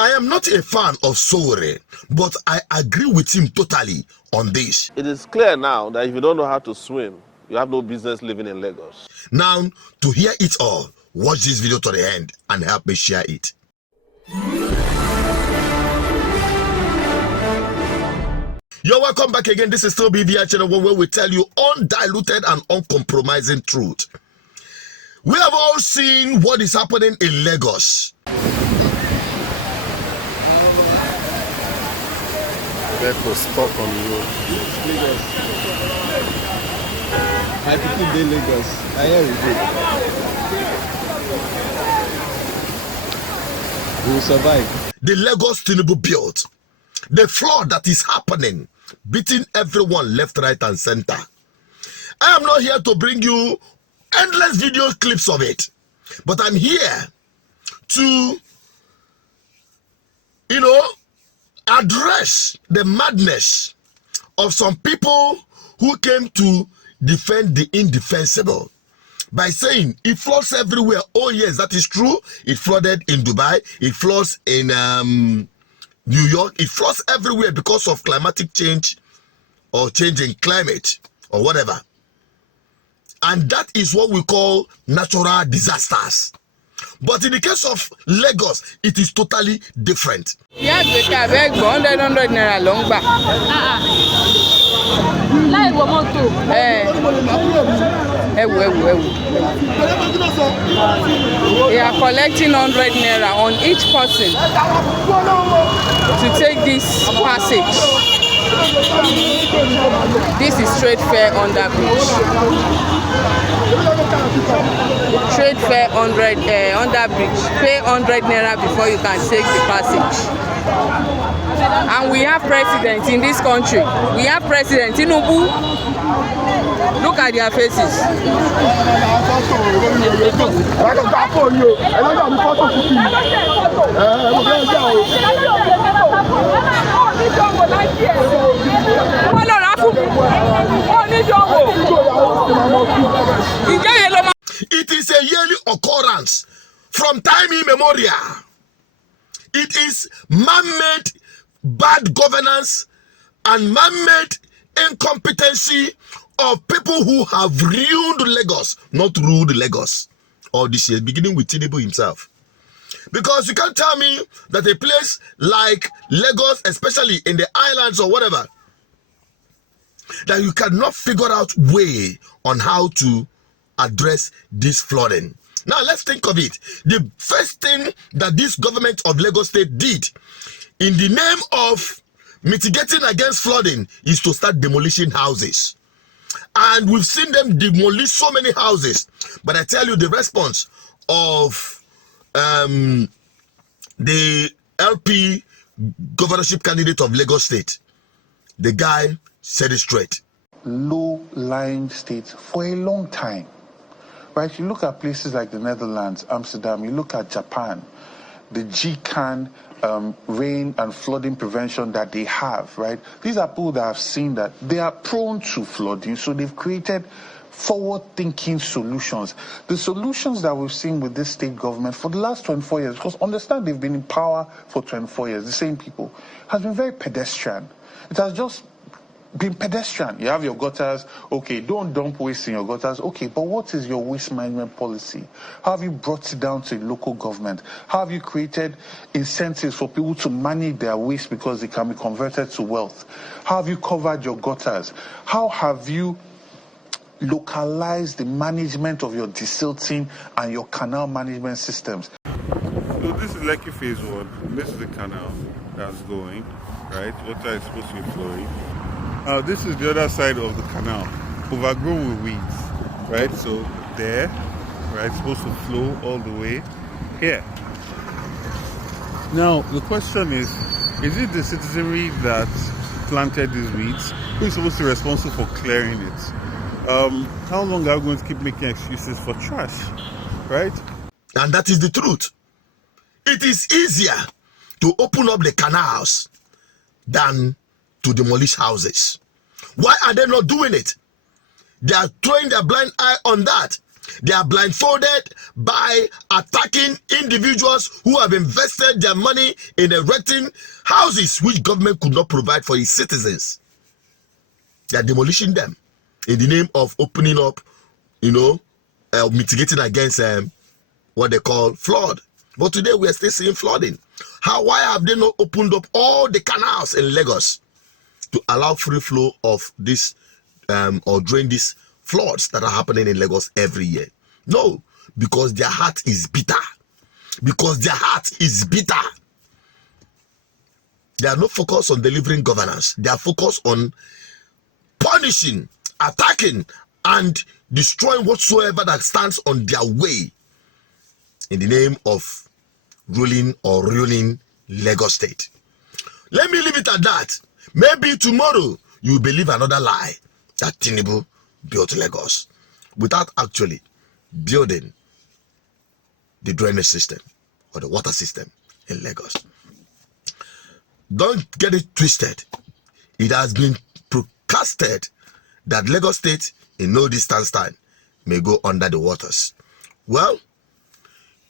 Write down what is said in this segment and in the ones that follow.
I am not a fan of Sowere, but I agree with him totally on this. It is clear now that if you don't know how to swim, you have no business living in Lagos. Now, to hear it all, watch this video to the end and help me share it. You're welcome back again. This is still BVI channel where we tell you undiluted and uncompromising truth. We have all seen what is happening in Lagos. Therefore, stop on the road. Lagos. My people in Lagos. I hear we go. We will survive. The Lagos Tinubu built. The flood that is happening, beating everyone left, right, and center. I am not here to bring you endless video clips of it, but I'm here to, address the madness of some people who came to defend the indefensible by saying it floods everywhere. Oh yes, that is true. It flooded in Dubai. It floods in New York. It floods everywhere because of climatic change or change in climate or whatever. And that is what we call natural disasters. But in the case of Lagos, it is totally different. Yeah, we can beg 100 naira long back. We are collecting 100 naira on each person to take this passage. This is straight fare under bridge. Straight fare under bridge. Pay 100 naira before you can take the passage. And we have president in this country. We have President Tinubu. Look at their faces. It is a yearly occurrence from time immemorial. It is man-made bad governance and man-made incompetency of people who have ruined Lagos, not ruled Lagos. All this year, beginning with Tinubu himself. Because you can't tell me that a place like Lagos, especially in the islands or whatever, that you cannot figure out way on how to address this flooding. Now let's think of it. The first thing that this government of Lagos State did in the name of mitigating against flooding is to start demolishing houses. And we've seen them demolish so many houses. But I tell you, the response of the LP governorship candidate of Lagos State, the guy said it straight. Low-lying states for a long time. Right, you look at places like the Netherlands, Amsterdam, you look at Japan, the GCAN rain and flooding prevention that they have, right? These are people that have seen that they are prone to flooding, so they've created forward-thinking solutions. The solutions that we've seen with this state government for the last 24 years, because understand they've been in power for 24 years, the same people, has been very pedestrian. It has just been pedestrian. You have your gutters, okay, don't dump waste in your gutters, okay, but what is your waste management policy? How have you brought it down to local government? How have you created incentives for people to manage their waste because it can be converted to wealth? How have you covered your gutters? How have you localized the management of your desilting and your canal management systems? So this is Lekki phase 1. This is the canal that's going, right? Water is supposed to be flowing. This is the other side of the canal, overgrown with weeds, right? So there, right, supposed to flow all the way here. Now, the question is it the citizenry that planted these weeds? Who is supposed to be responsible for clearing it? How long are we going to keep making excuses for trash, right? And that is the truth. It is easier to open up the canals than to demolish houses. Why are they not doing it? They are throwing their blind eye on that. They are blindfolded by attacking individuals who have invested their money in erecting houses which government could not provide for its citizens. They are demolishing them in the name of opening up, mitigating against what they call flood. But today we are still seeing flooding. Why have they not opened up all the canals in Lagos to allow free flow of this or drain these floods that are happening in Lagos every year? No, because their heart is bitter. Because their heart is bitter. They are not focused on delivering governance. They are focused on punishing, attacking, and destroying whatsoever that stands on their way in the name of ruling or ruining Lagos State. Let me leave it at that. Maybe tomorrow you will believe another lie that Tinubu built Lagos without actually building the drainage system or the water system in Lagos. Don't get it twisted. It has been forecasted that Lagos State in no distance time may go under the waters. Well,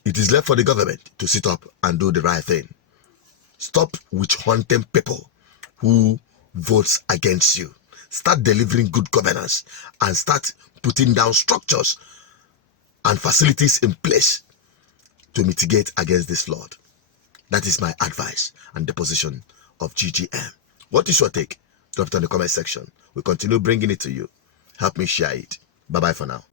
it is left for the government to sit up and do the right thing. Stop witch hunting people who votes against you. Start delivering good governance and start putting down structures and facilities in place to mitigate against this flood. That is my advice and the position of GGM. What is your take? Drop it in the comment section. We'll continue bringing it to you. Help me share it. Bye-bye for now.